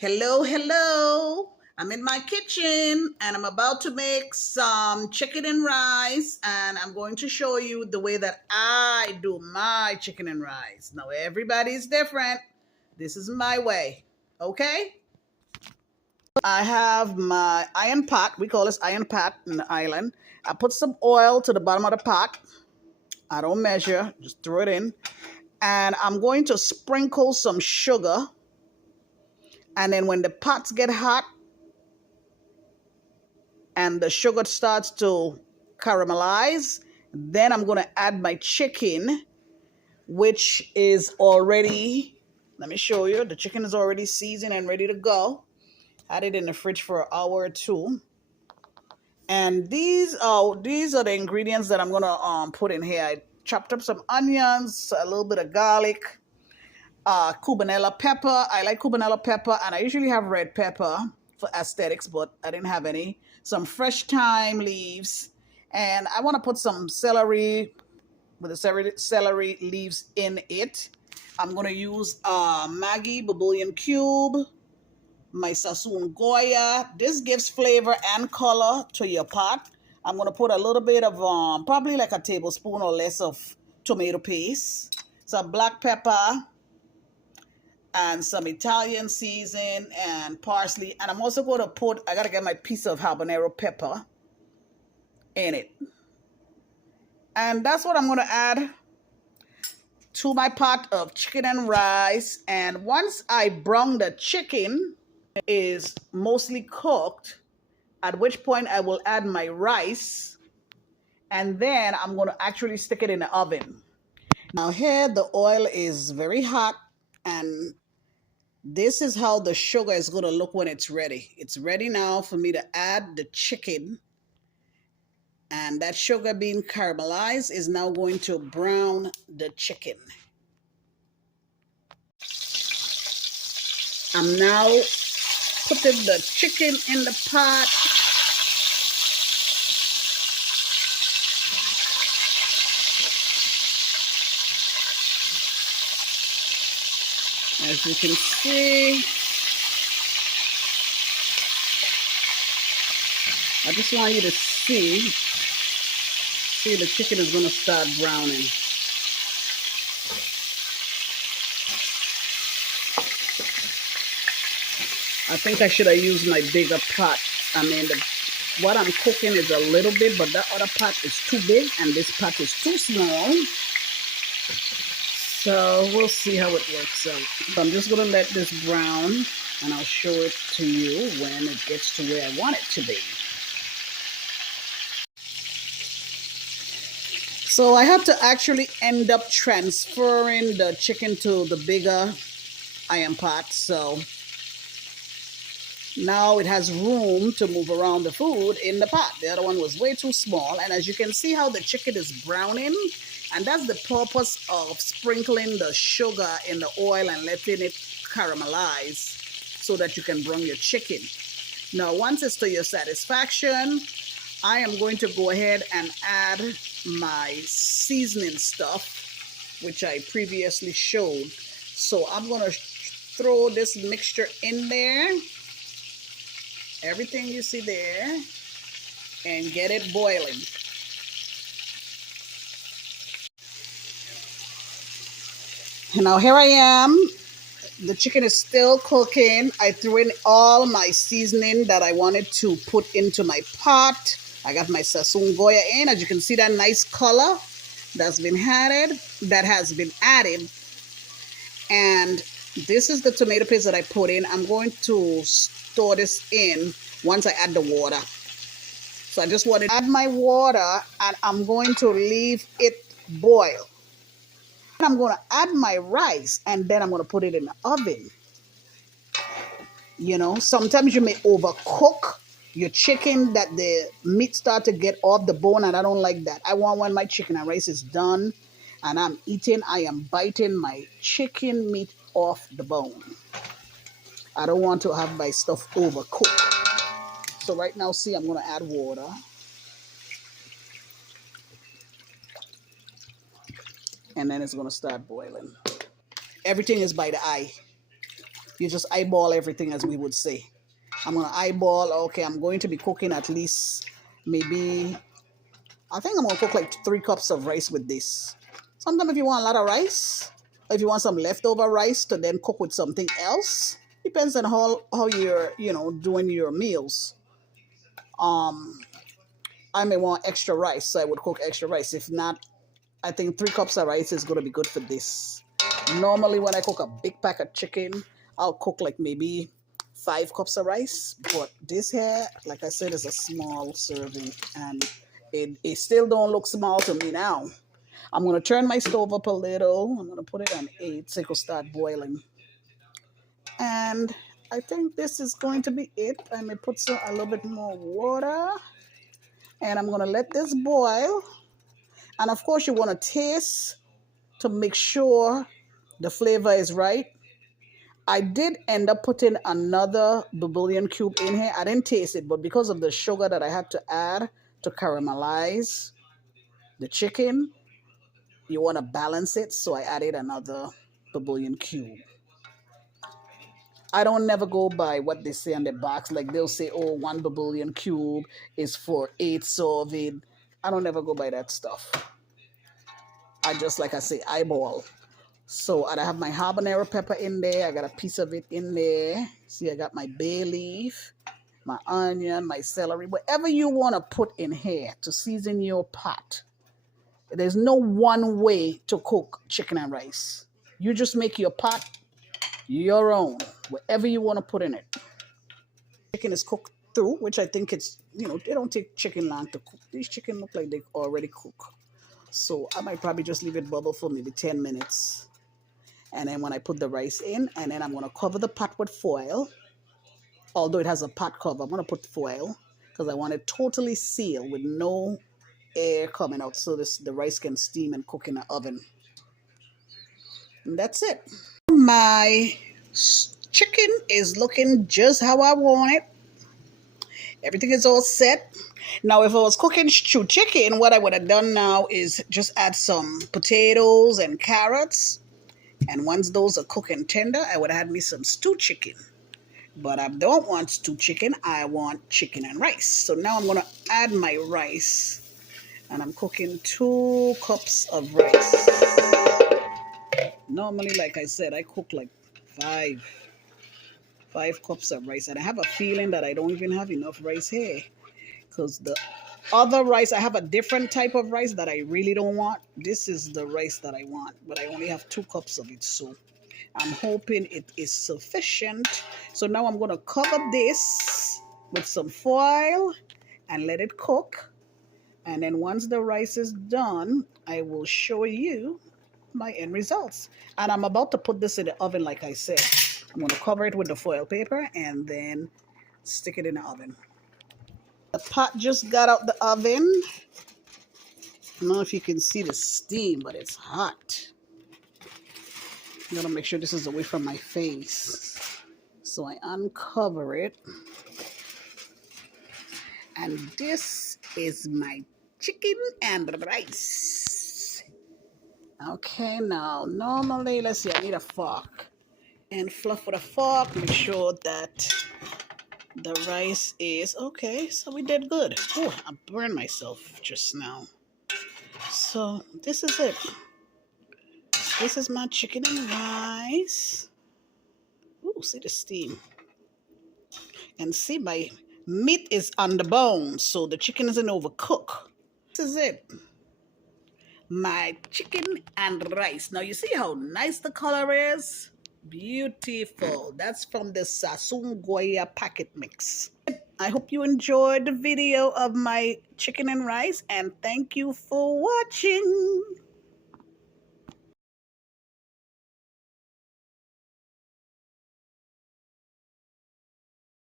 Hello, hello. I'm in my kitchen and I'm about to make some chicken and rice, and I'm going to show you the way that I do my chicken and rice. Now, everybody's different. This is my way, okay? I have my iron pot. We call this iron pot in the island. I put some oil to the bottom of the pot. I don't measure, just throw it in. And I'm going to sprinkle some sugar. And then when the pots get hot, and the sugar starts to caramelize, then I'm going to add my chicken, which is already, let me show you, the chicken is already seasoned and ready to go. Had it in the fridge for an hour or two. And these are the ingredients that I'm going to put in here. I chopped up some onions, a little bit of garlic, cubanella pepper. I like cubanella pepper, and I usually have red pepper for aesthetics, but I didn't have any. Some fresh thyme leaves, and I want to put some celery with the celery leaves in it. I'm going to use Maggi Babouillon cube, my Sassoon Goya. This gives flavor and color to your pot. I'm going to put a little bit of probably like a tablespoon or less of tomato paste, some black pepper, and some Italian season and parsley. And I'm also going to put, I got to get my piece of habanero pepper in it. And that's what I'm going to add to my pot of chicken and rice. And once I brown the chicken is mostly cooked, at which point I will add my rice. And then I'm going to actually stick it in the oven. Now here the oil is very hot, and this is how the sugar is going to look when it's ready. It's ready now for me to add the chicken. And that sugar being caramelized is now going to brown the chicken. I'm now putting the chicken in the pot. As you can see, I just want you to see the chicken is going to start browning. I think I should have used my bigger pot. I mean, what I'm cooking is a little bit, but that other pot is too big and this pot is too small. So we'll see how it works out. So I'm just going to let this brown, and I'll show it to you when it gets to where I want it to be. So I have to actually end up transferring the chicken to the bigger iron pot. So now it has room to move around the food in the pot. The other one was way too small. And as you can see how the chicken is browning, and that's the purpose of sprinkling the sugar in the oil and letting it caramelize so that you can brown your chicken. Now, once it's to your satisfaction, I am going to go ahead and add my seasoning stuff, which I previously showed. So I'm going to throw this mixture in there, everything you see there, and get it boiling. Now here I am. The chicken is still cooking. I threw in all my seasoning that I wanted to put into my pot. I got my Sassoon Goya in. As you can see, that nice color that's been added, that has been added. And this is the tomato paste that I put in. I'm going to store this in once I add the water. So I just want to add my water, and I'm going to leave it boil. I'm going to add my rice, and then I'm going to put it in the oven. You know, sometimes you may overcook your chicken that the meat start to get off the bone, and I don't like that. I want, when my chicken and rice is done and I'm eating, I am biting my chicken meat off the bone. I don't want to have my stuff overcooked. So right now, see, I'm going to add water. And then it's going to start boiling. Everything is by the eye. You just eyeball everything, as we would say. I'm going to eyeball. Okay, I'm going to be cooking at least maybe, I think I'm going to cook like 3 cups of rice with this. Sometimes if you want a lot of rice, or if you want some leftover rice to then cook with something else, depends on how you're, doing your meals. I may want extra rice, so I would cook extra rice. If not, I think 3 cups of rice is going to be good for this. Normally, when I cook a big pack of chicken, I'll cook like maybe 5 cups of rice. But this here, like I said, is a small serving, and it still don't look small to me now. I'm going to turn my stove up a little. I'm going to put it on 8 so it will start boiling. And I think this is going to be it. I may put a little bit more water. And I'm going to let this boil. And of course, you want to taste to make sure the flavor is right. I did end up putting another bouillon cube in here. I didn't taste it, but because of the sugar that I had to add to caramelize the chicken, you want to balance it. So I added another bouillon cube. I don't never go by what they say on the box. Like they'll say, oh, 1 bouillon cube is for 8 serving. I don't ever go by that stuff. I just, like I say, eyeball. So I have my habanero pepper in there. I got a piece of it in there. See, I got my bay leaf, my onion, my celery, whatever you want to put in here to season your pot. There's no one way to cook chicken and rice. You just make your pot your own, whatever you want to put in it. Chicken is cooked through, which I think it's, they don't take chicken long to cook. These chicken look like they already cook. So I might probably just leave it bubble for maybe 10 minutes. And then when I put the rice in, and then I'm going to cover the pot with foil. Although it has a pot cover, I'm going to put foil because I want it totally sealed with no air coming out so the rice can steam and cook in the oven. And that's it. My chicken is looking just how I want it. Everything is all set. Now, if I was cooking stew chicken, what I would have done now is just add some potatoes and carrots. And once those are cooking tender, I would have had me some stew chicken. But I don't want stew chicken. I want chicken and rice. So now I'm going to add my rice. And I'm cooking 2 cups of rice. Normally, like I said, I cook like 5 cups of rice. And I have a feeling that I don't even have enough rice here. Because the other rice, I have a different type of rice that I really don't want. This is the rice that I want. But I only have 2 cups of it. So I'm hoping it is sufficient. So now I'm going to cover this with some foil and let it cook. And then once the rice is done, I will show you my end results. And I'm about to put this in the oven, like I said. I'm going to cover it with the foil paper and then stick it in the oven. The pot just got out the oven. I don't know if you can see the steam, but it's hot. I'm going to make sure this is away from my face. So I uncover it. And this is my chicken and rice. Okay, now normally, let's see, I need a fork. And fluff with a fork, make sure that the rice is okay. So we did good. Oh, I burned myself just now. So this is it. This is my chicken and rice. Ooh, see the steam. And see, my meat is on the bone, so the chicken isn't overcooked. This is it. My chicken and rice. Now you see how nice the color is? Beautiful. That's from the Sassoon Goya packet mix. I hope you enjoyed the video of my chicken and rice, and thank you for watching.